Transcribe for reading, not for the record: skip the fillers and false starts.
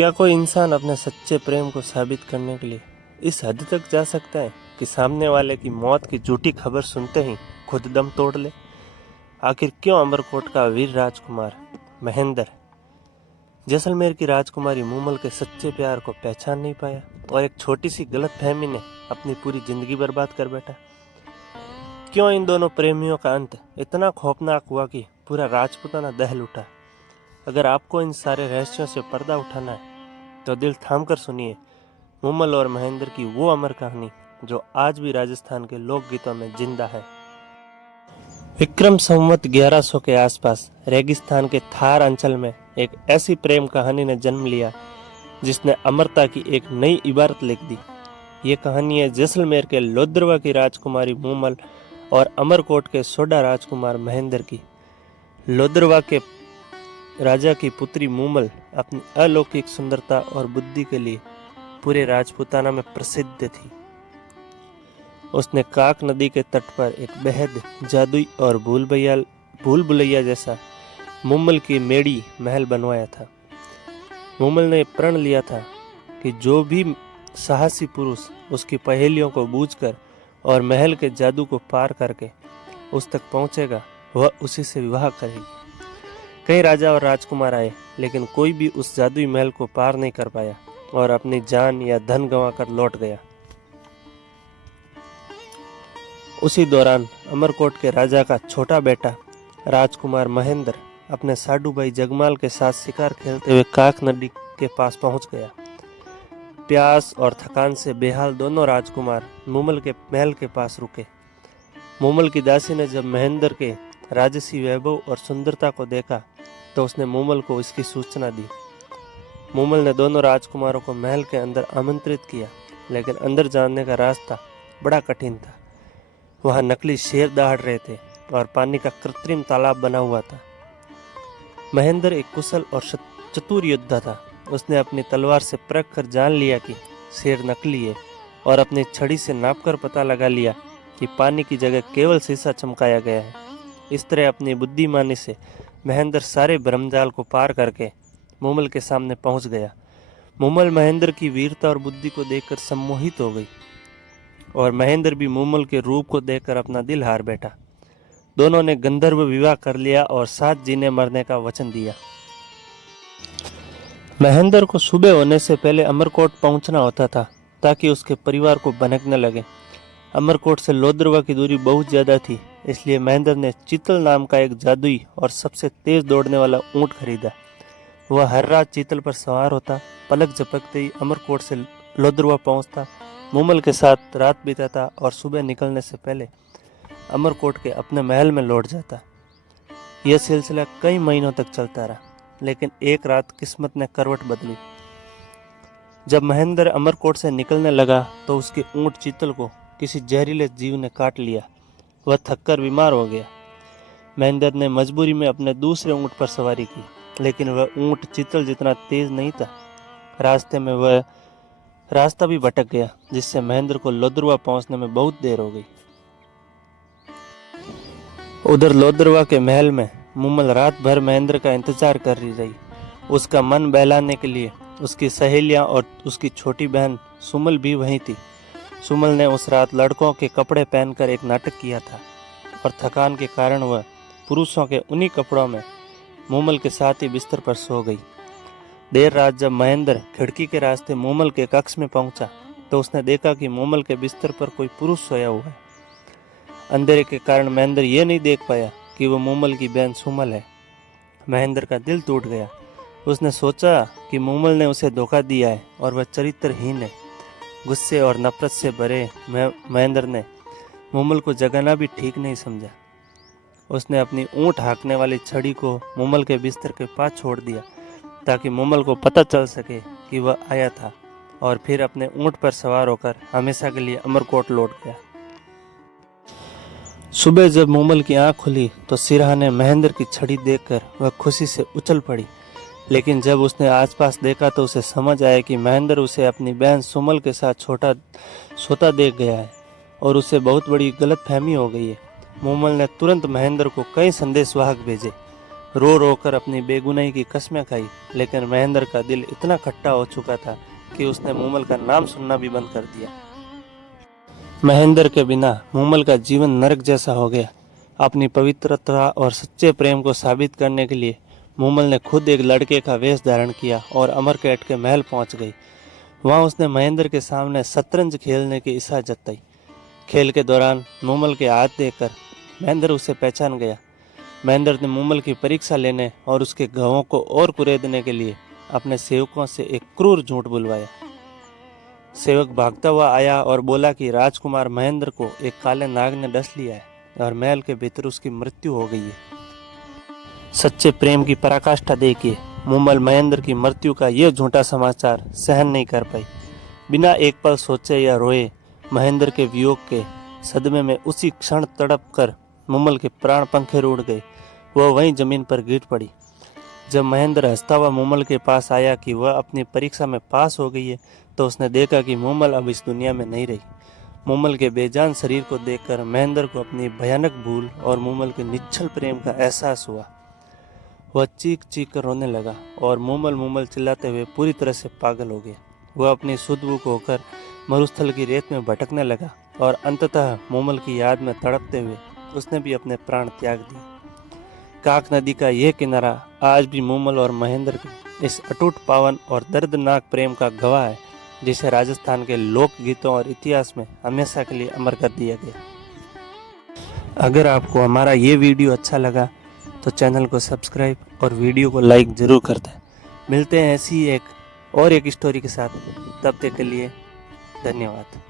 क्या कोई इंसान अपने सच्चे प्रेम को साबित करने के लिए इस हद तक जा सकता है कि सामने वाले की मौत की झूठी खबर सुनते ही खुद दम तोड़ ले? आखिर क्यों अमरकोट का वीर राजकुमार महेंद्र जैसलमेर की राजकुमारी मूमल के सच्चे प्यार को पहचान नहीं पाया और एक छोटी सी गलतफहमी ने अपनी पूरी जिंदगी बर्बाद कर बैठा? क्यों इन दोनों प्रेमियों का अंत इतना खौफनाक हुआ कि पूरा राजपूताना दहल उठा? अगर आपको इन सारे रहस्यों से पर्दा उठाना है तो दिल थाम कर सुनिए मूमल और महेंद्र की वो अमर कहानी जो आज भी राजस्थान के लोकगीतों में जिंदा है। विक्रम संवत 1100 के आसपास रेगिस्तान के थार अंचल में एक ऐसी प्रेम कहानी ने जन्म लिया जिसने अमरता की एक नई इबारत लिख दी। ये कहानी है जैसलमेर के लोद्रवा की राजकुमारी मूमल और अमरकोट के सोडा राजकुमार महेंद्र की। लोद्रवा के राजा की पुत्री मूमल अपनी अलौकिक सुंदरता और बुद्धि के लिए पूरे राजपूताना में प्रसिद्ध थी। उसने काक नदी के तट पर एक बेहद जादुई और भूल भुलैया जैसा मूमल की मेड़ी महल बनवाया था। मूमल ने प्रण लिया था कि जो भी साहसी पुरुष उसकी पहेलियों को बूझकर और महल के जादू को पार करके उस तक पहुंचेगा वह उसी से विवाह करेगी। कई राजा और राजकुमार आए लेकिन कोई भी उस जादुई महल को पार नहीं कर पाया और अपनी जान या धन गंवाकर लौट गया। उसी दौरान अमरकोट के राजा का छोटा बेटा राजकुमार महेंद्र अपने साडू भाई जगमाल के साथ शिकार खेलते हुए काक नदी के पास पहुंच गया। प्यास और थकान से बेहाल दोनों राजकुमार मूमल के महल के पास रुके। मूमल की दासी ने जब महेंद्र के राजसी वैभव और सुंदरता को देखा तो उसने मूमल को इसकी सूचना दी। मूमल ने दोनों राजकुमारों को महल के अंदर आमंत्रित किया लेकिन अंदर जाने का रास्ता बड़ा कठिन था। वहां नकली शेर दहाड़ रहे थे और पानी का कृत्रिम तालाब बना हुआ था। महेंद्र एक कुशल और चतुर योद्धा था। उसने अपनी तलवार से परख कर जान लिया कि शेर नकली है और अपनी छड़ी से नापकर पता लगा लिया कि पानी की जगह केवल शीशा चमकाया गया है। इस तरह अपनी बुद्धिमानी से महेंद्र सारे भ्रमजाल को पार करके मूमल के सामने पहुंच गया। मूमल महेंद्र की वीरता और बुद्धि को देखकर सम्मोहित हो गई और महेंद्र भी मूमल के रूप को देखकर अपना दिल हार बैठा। दोनों ने गंधर्व विवाह कर लिया और साथ जीने मरने का वचन दिया। महेंद्र को सुबह होने से पहले अमरकोट पहुंचना होता था ताकि उसके परिवार को भनक न लगे। अमरकोट से लोद्रवा की दूरी बहुत ज्यादा थी, इसलिए महेंद्र ने चीतल नाम का एक जादुई और सबसे तेज दौड़ने वाला ऊंट खरीदा। वह हर रात चीतल पर सवार होता, पलक झपकते ही अमरकोट से लोद्रवा पहुंचता, मूमल के साथ रात बिताता और सुबह निकलने से पहले अमरकोट के अपने महल में लौट जाता। यह सिलसिला कई महीनों तक चलता रहा, लेकिन एक रात किस्मत ने करवट बदली। जब महेंद्र अमरकोट से निकलने लगा तो उसके ऊंट चीतल को किसी जहरीले जीव ने काट लिया। वह थककर बीमार हो गया। महेंद्र ने मजबूरी में अपने दूसरे ऊंट पर सवारी की, लेकिन वह ऊंट चीतल जितना तेज नहीं था। रास्ते में वह रास्ता भी भटक गया, जिससे महेंद्र को लोद्रवा पहुंचने में बहुत देर हो गई। उधर लोद्रवा के महल में मूमल रात भर महेंद्र का इंतजार कर रही। उसका मन बहलाने के लिए उसकी सहेलियां और उसकी छोटी बहन सुमल भी वहीं थी। सुमल ने उस रात लड़कों के कपड़े पहनकर एक नाटक किया था और थकान के कारण वह पुरुषों के उन्हीं कपड़ों में मूमल के साथ ही बिस्तर पर सो गई। देर रात जब महेंद्र खिड़की के रास्ते मूमल के कक्ष में पहुंचा तो उसने देखा कि मूमल के बिस्तर पर कोई पुरुष सोया हुआ है। अंधेरे के कारण महेंद्र ये नहीं देख पाया कि वो मूमल की बहन सुमल है। महेंद्र का दिल टूट गया। उसने सोचा कि मूमल ने उसे धोखा दिया है और वह चरित्रहीन है। गुस्से और नफरत से भरे महेंद्र ने मूमल को जगाना भी ठीक नहीं समझा। उसने अपनी ऊंट हाँकने वाली छड़ी को मूमल के बिस्तर के पास छोड़ दिया ताकि मूमल को पता चल सके कि वह आया था, और फिर अपने ऊंट पर सवार होकर हमेशा के लिए अमरकोट लौट गया। सुबह जब मूमल की आंख खुली तो सिरहा महेंद्र की छड़ी देखकर वह खुशी से उछल पड़ी, लेकिन जब उसने आसपास देखा तो उसे समझ आया कि महेंद्र उसे अपनी बहन सुमल के साथ सोता देख गया है और उसे बहुत बड़ी गलतफहमी हो गई है। मूमल ने तुरंत महेंद्र को कई संदेशवाहक भेजे रो रो कर अपनी बेगुनाही की कसमें खाई, लेकिन महेंद्र का दिल इतना खट्टा हो चुका था कि उसने मूमल का नाम सुनना भी बंद कर दिया। महेंद्र के बिना मूमल का जीवन नरक जैसा हो गया। अपनी पवित्रता और सच्चे प्रेम को साबित करने के लिए मूमल ने खुद एक लड़के का वेश धारण किया और अमरकेट के महल पहुंच गई। वहां उसने महेंद्र के सामने शतरंज खेलने की इच्छा जताई। खेल के दौरान मूमल के हाथ देखकर महेंद्र उसे पहचान गया। महेंद्र ने मूमल की परीक्षा लेने और उसके घावों को और कुरेदने के लिए अपने सेवकों से एक क्रूर झूठ बुलवाया। सेवक भागता हुआ आया और बोला कि राजकुमार महेंद्र को एक काले नाग ने डस लिया है और महल के भीतर उसकी मृत्यु हो गई है। सच्चे प्रेम की पराकाष्ठा देखिए, मूमल महेंद्र की मृत्यु का यह झूठा समाचार सहन नहीं कर पाई। बिना एक पल सोचे या रोए महेंद्र के वियोग के सदमे में उसी क्षण तड़प कर मूमल के प्राण पंखे उड़ गए। वह वहीं जमीन पर गिर पड़ी। जब महेंद्र हंसता हुआ मूमल के पास आया कि वह अपनी परीक्षा में पास हो गई है, तो उसने देखा कि मूमल अब इस दुनिया में नहीं रही। मूमल के बेजान शरीर को देखकर महेंद्र को अपनी भयानक भूल और मूमल के निश्चल प्रेम का एहसास हुआ। वह चीख चीख कर रोने लगा और मूमल मूमल चिल्लाते हुए पूरी तरह से पागल हो गया। वह अपनी सुध-बुध होकर मरुस्थल की रेत में भटकने लगा और अंततः मूमल की याद में तड़पते हुए उसने भी अपने प्राण त्याग दिए। काक नदी का यह किनारा आज भी मूमल और महेंद्र के इस अटूट पावन और दर्दनाक प्रेम का गवाह है, जिसे राजस्थान के लोक गीतों और इतिहास में हमेशा के लिए अमर कर दिया गया। अगर आपको हमारा ये वीडियो अच्छा लगा तो चैनल को सब्सक्राइब और वीडियो को लाइक जरूर कर दें। मिलते हैं ऐसी एक स्टोरी के साथ, तब तक के लिए धन्यवाद।